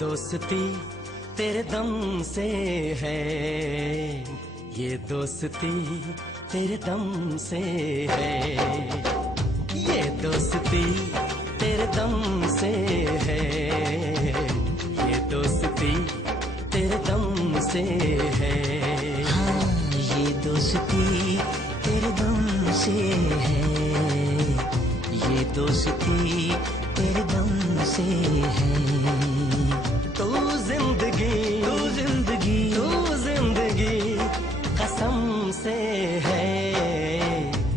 दोस्ती तेरे दम से है, ये दोस्ती तेरे दम से है, ये दोस्ती तेरे दम से है, ये दोस्ती तेरे दम से है। हाँ, ये दोस्ती तेरे दम से है, ये दोस्ती तेरे दम से है। तू जिंदगी कसम से है,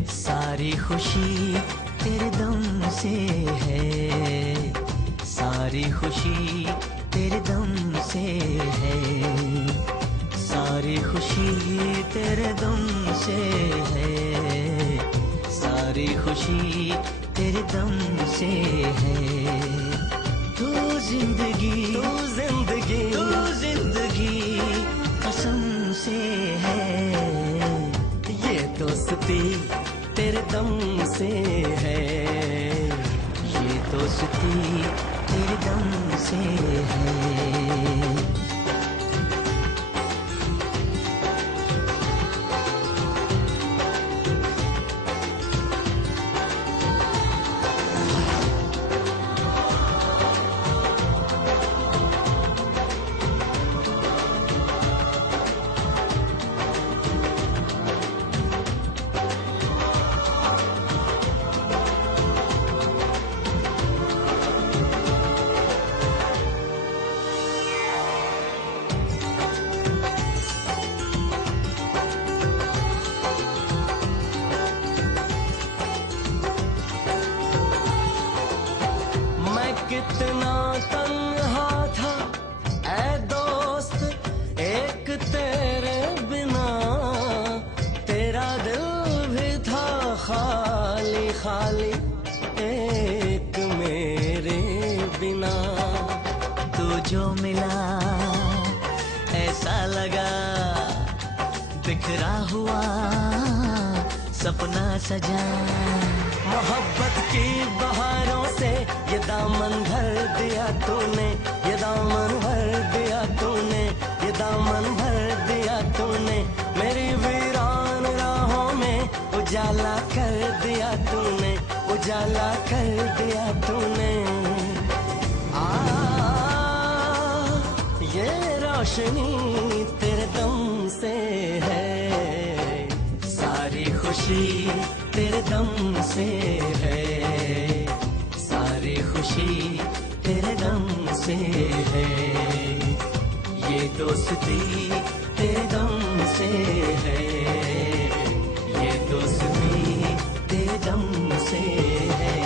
सारी खुशी तेरे दम से है, सारी खुशी तेरे दम से है, सारी खुशी तेरे दम से है, सारी खुशी तेरे दम से है। तू जिंदगी कसम से है, ये दोस्ती तेरे दम से है, ये दोस्ती तेरे दम से है। कितना तन्हा था ऐ दोस्त एक तेरे बिना, तेरा दिल भी था खाली खाली एक मेरे बिना। तू जो मिला ऐसा लगा बिखरा हुआ सपना सजा, मोहब्बत की बहारों से ये दामन भर दिया तूने, ये दामन भर दिया तूने, ये दामन भर दिया तूने, मेरी वीरान राहों में उजाला कर दिया तूने, उजाला कर दिया तूने। ये रोशनी तेरे दम से है, सारी खुशी तेरे दम से है, सारी खुशी तेरे दम से है, ये दोस्ती तेरे दम से है, ये दोस्ती तेरे दम से है।